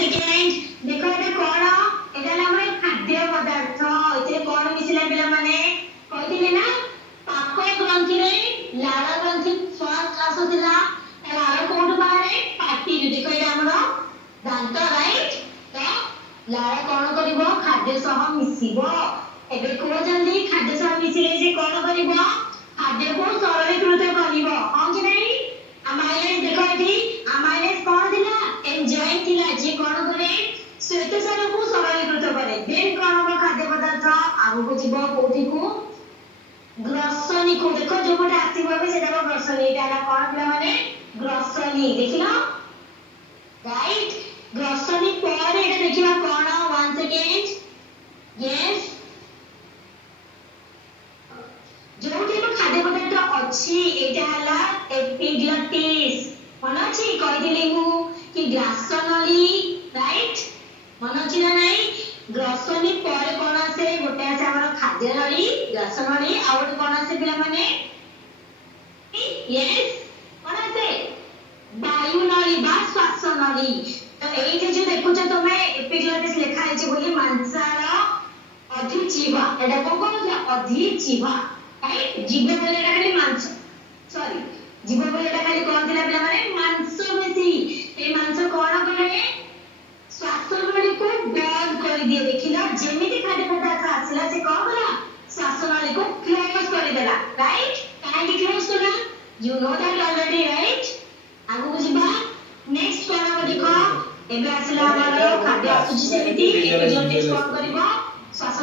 second देखो एटा कोन एटा हमर खाद्य पदार्थ एते कोन मिसिला पिला माने कहिदिले ना पाक ग्रंथि रे लाल ग्रंथि फर्स्ट आसुतिला लाल कोड बारे पाटी देखो एटा हमर दांत राइट तो लाल कोन करिवो खाद्य सह मिसिबो एबे को जल्दी खाद्य सह मिसिले जे कोन करिवो खाद्य को सरलीकृत करिवो हां कि नहीं अमाइलेज देखो एठी अमाइलेज कोन दिला एंजाइम दिला जे कोन करे श्वेतसार को सरलीकृत करे देन कोन हो खाद्य पदार्थ आगु को जीव कोठी को ग्रसनी को देखो जो गोटे आसीबो बे सेटा को ग्रसनी एटा कोन पिला माने ग्रसनी देखिलो राइट ग्रसनी पर एटा देखिबा कोन 1 सेकंड यस जोटी को खाद्य पदार्थ अछि एटा हला एपिग्लटिस मन अछि कहि दिली मु कि ग्रासनली राइट मन अछि ना नाही ग्रसनी पर कोन आसे गोटे आसे हमर खाद्य नली ग्रासनली आ गोटे कोन आसे पिला माने यस कोन आसे वायु नली बा श्वास नली तो एठी जे देखुछ तमे एपिग्लटिस लेखा है बोली मांसार अधिजीवा एटा को कोन अधिजीवा राइट जीव बोले एटा खाली मांस सॉरी जीव बोले एटा खाली कोन दिला पिला माने मांस बेसी ए मांस कोन करे श्वास नली को ब्लॉक कर दिए देखिला जेमिति खाद्य पदार्थ आसला से कोन करा श्वास नली को क्लोज कर देला राइट काहे क्लोज करा you know that already right आगु बुझिबा नेक्स्ट कोन हो देखो एबे आसला हमर खाद्य आसुची सेमिति एपिग्लटिस कोन करबो श्वास